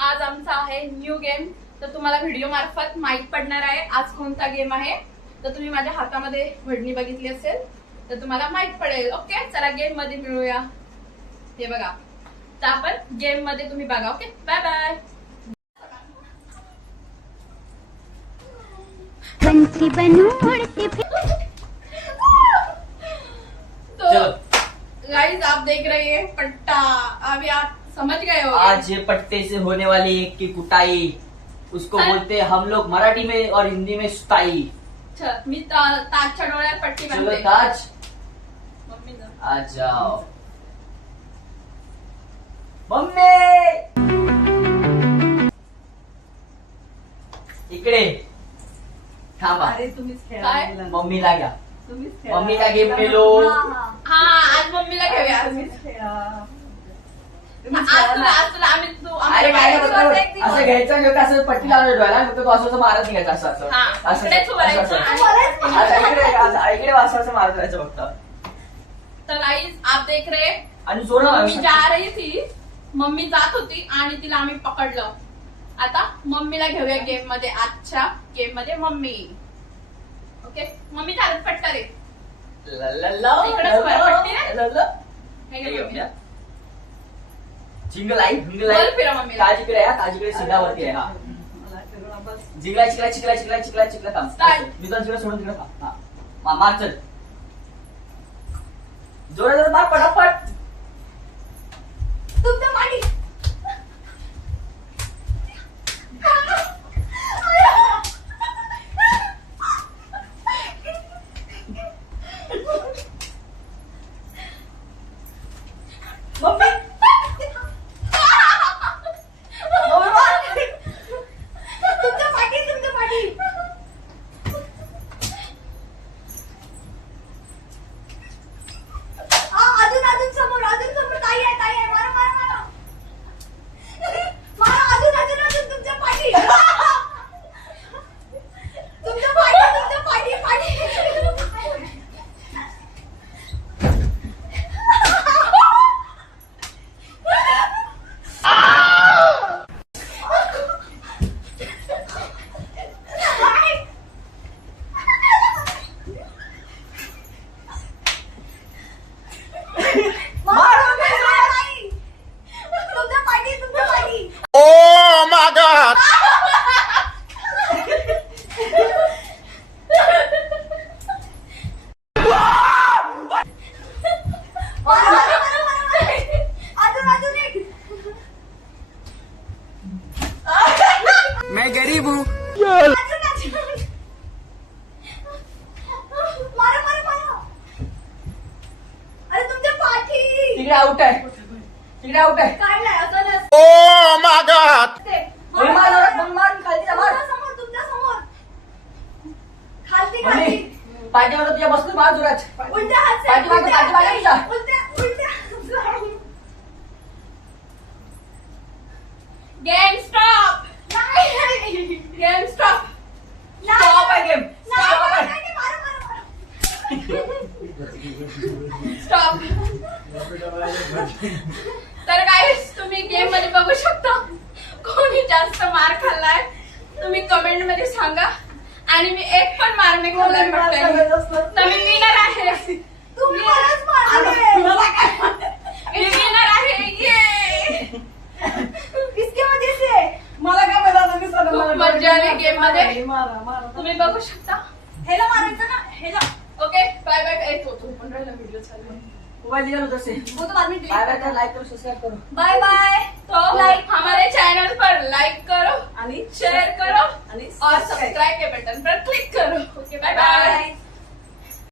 आज आमचा आहे न्यू गेम. तर तुम्हाला व्हिडिओ मार्फत माहित पडणार आहे आज कोणता गेम आहे. तर तुम्ही माझ्या हातामध्ये वडणी बघितली असेल तर तुम्हाला माहित पडेल. ओके, चला गेम मध्ये मिळूया. हे बघा, तर आपण गेम मध्ये तुम्ही बघा. Okay, bye bye. पंछी बनूं उड़ती तो गाइस आप देख रहे हैं पट्टा. अभी आप समझ गए हो. आज ये पट्टे से होने वाली एक की कुटाई, उसको बोलते हैं हम लोग मराठी में और हिंदी में सुताई. मी ताजच्या डोळ्यात पट्टी चलो बांधते. ताज मम्मी जा. आ जाओ. मम्मी इकडे थांबा. अरे तुम्हीच काय? खेळा मम्मीला घ्या. तुम्हीच खेळा. मम्मीला गेम खेळलो. हा, आज मम्मीला घेऊया. तुम्हीच खेळा. आज तुला आम्ही अरे काय नाही बरोबर. असं घ्यायचं किंवा असं पट्टी लावून डोळ्याला फक्त तो असं मारत निघायचं असं असं हा, असं इकडेच उभं राहायचं. इकडे असं असं मारत राहायचं फक्त. तर गाइस आप देख रहे आणि जोरात मम्मी जा रही थी. मम्मी जात होती आणि तिला आम्ही पकडलं. आता मम्मीला घेऊया गेम मध्ये. आजच्या गेम मध्ये मम्मी. ओके, मम्मी चालत पट्टा रे. इकडेच उभा आहे पट्टी रे. हे घे मम्मी. जिंगल आई जिंगल बोल आई फिरा मम्मीला. ताजीकडे या ताजीकडे सीधा वरती आहे. हा मला करू बस. जिंगला चिकला चिकला चिकला चिकला चिकला थांब. Start. मी तर तिकडे सोडून तिकडे थांब. हा मार चल. जोरात जोरात मार पटापट. तुमच्या मागे. मम्मी तुमच्या पाठी, तुमच्या पाठी. अजून समोर, अजून समोर. ताई आहे, ताई आहे. मारा मारा मारा मारा. अजून तुमच्या पाठी. तुमच्या पाठी, पाठी. Oh my God! मैं गरीब हूँ. अरे तुमच्या पाठी. तिकडे आउट आहे. तिकडे आउट आहे. काय नाही असं नसतं. Oh my God! मग मार जोरात, मग मार खालती जा, मार. तुमच्या समोर. खालती मम्मी खालती. पाठीवर तुझ्या बसतो मार जोरात. उलट्या हात से. पाठीमागं, पाठीमागं तुझ्या. उलट्या. Game stop. नाही. Game stop. स्टॉप आहे गेम. स्टॉप आहे. स्टॉप. तर गाईस तुम्ही गेम मध्ये बघू शकता कोणी जास्त मार खाल्लाय. तुम्ही कमेंट मध्ये सांगा. आणि मी एक पण मार नाही खाल्लाय वाटतंय. तर मी विनर आहे. तुम्ही मलाच मारले. मी विनर आहे. ये किसके वजह से. मला काय माहिती आता मी सगळं खूप मला मजा आली गेम मध्ये. मारा मारा. तुम्ही बघू शकता. हेला मारायचं ना, हेला. Okay, bye bye. तो पण राहिला व्हिडिओ चालू आहे. मोबाइल दिया उधर से. वो तो बाद में बाय बाय कर, लाइक करो, सब्सक्राइब करो. Bye bye. तो लाइक हमारे चैनल पर लाइक करो आणि शेयर करो आणि और सब्सक्राइब के बटन पर क्लिक करो. Okay, bye bye.